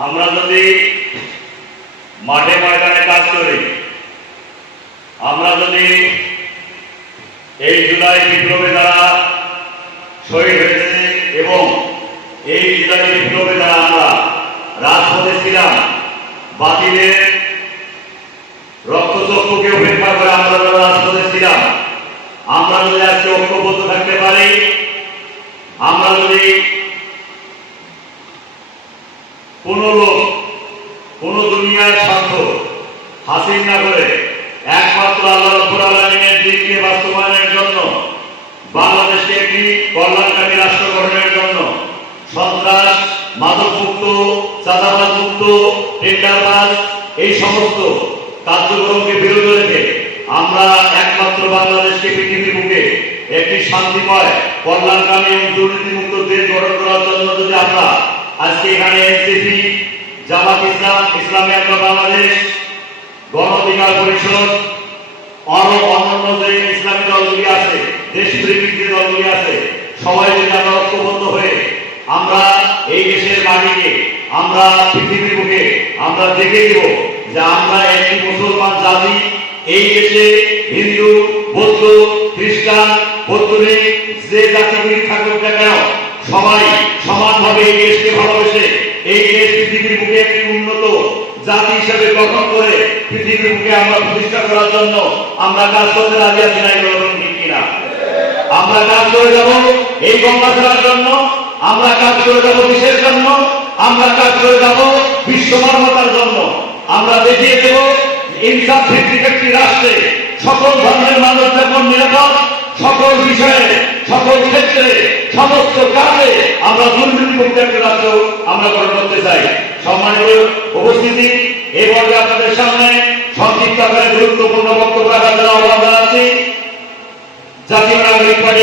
আমরা যদি মাঠে ময়দানে কাজ করি, আমরা যদি এই জুলাই বিপ্লবে যারা শহীদ হয়েছে এবং এই জুলাই বিপ্লবে যারা আমরা রাজপথে ছিলাম বাতিলের রক্তচক্ষুকে উপেক্ষা করে আমরা যারা রাজপথে ছিলাম, আমরা যদি আজকে ঐক্যবদ্ধ থাকতে পারি, আমরা যদি কোন লোক, কোন দুনিয়ার স্বার্থ হাসিল না করে একমাত্র আল্লাহ রব্বুল আলামিনের দিনকে বাস্তবায়নের জন্য, বাংলাদেশকে একটি কল্যাণকামী রাষ্ট্র গঠনের জন্য সন্ত্রাস মাদক মুক্ত চাঁদাবাজ মুক্ত টেন্ডারবাজ, এই সমস্ত কার্যক্রমকে বিরুদ্ধে রেখে আমরা একমাত্র বাংলাদেশকে পৃথিবীর বুকে একটি শান্তিময়, কল্যাণকামী এবং দুর্নীতিমুক্ত দেশ গঠন করার জন্য যদি আমরা আজকে এখানে এনসিপি জামাত ইসলাম, ইসলামী আন্দোলন বাংলাদেশ, গণ পরিষদ, আরও অন্যান্য যে ইসলামী দলগুলি আছে, দেশপ্রেমিক যে দলগুলি আছে, সবাই যদি আমরা ঐক্যবদ্ধ হয়ে আমরা এই দেশের মাটিকে, আমরা পৃথিবীর বুকে, আমরা দেখে দিব যে আমরা একটি মুসলমান জাতি, এই দেশে হিন্দু, বৌদ্ধ, খ্রিস্টান বৌদ্ধলিক যে জাতিগুলি থাকুক না কেন, সবাই সমানভাবে এই দেশকে ভালোবেসে এই দেশ পৃথিবীর বুকে একটি উন্নত জাতি হিসেবে গঠন করে পৃথিবীর বুকে আমরা প্রতিষ্ঠা করার জন্য আমরা কাজ করতে রাজি আছি না কিনা? আমরা কাজ করে যাব এই গঙ্গা ছাড়ার জন্য, আমরা কাজ করে যাব দেশের জন্য? আমরা কাজ করে যাব বিশ্ব জন্য। আমরা দেখিয়ে দেব ইনসাফ ভিত্তিক একটি রাষ্ট্রে সকল ধর্মের মানুষ যখন নিরাপদ সকল বিষয়ে, সকল ক্ষেত্রে, সমস্ত কাজে আমরা দুর্নীতি পরিত্যাগ রাজ্য আমরা গ্রহণ করতে চাই। সম্মানিত উপস্থিতি এই বর্গে আপনাদের সামনে সংক্ষিপ্ত আকারে গুরুত্বপূর্ণ বক্তব্য রাখার জন্য আহ্বান জানাচ্ছি। জাতীয় নাগরিক পার্টি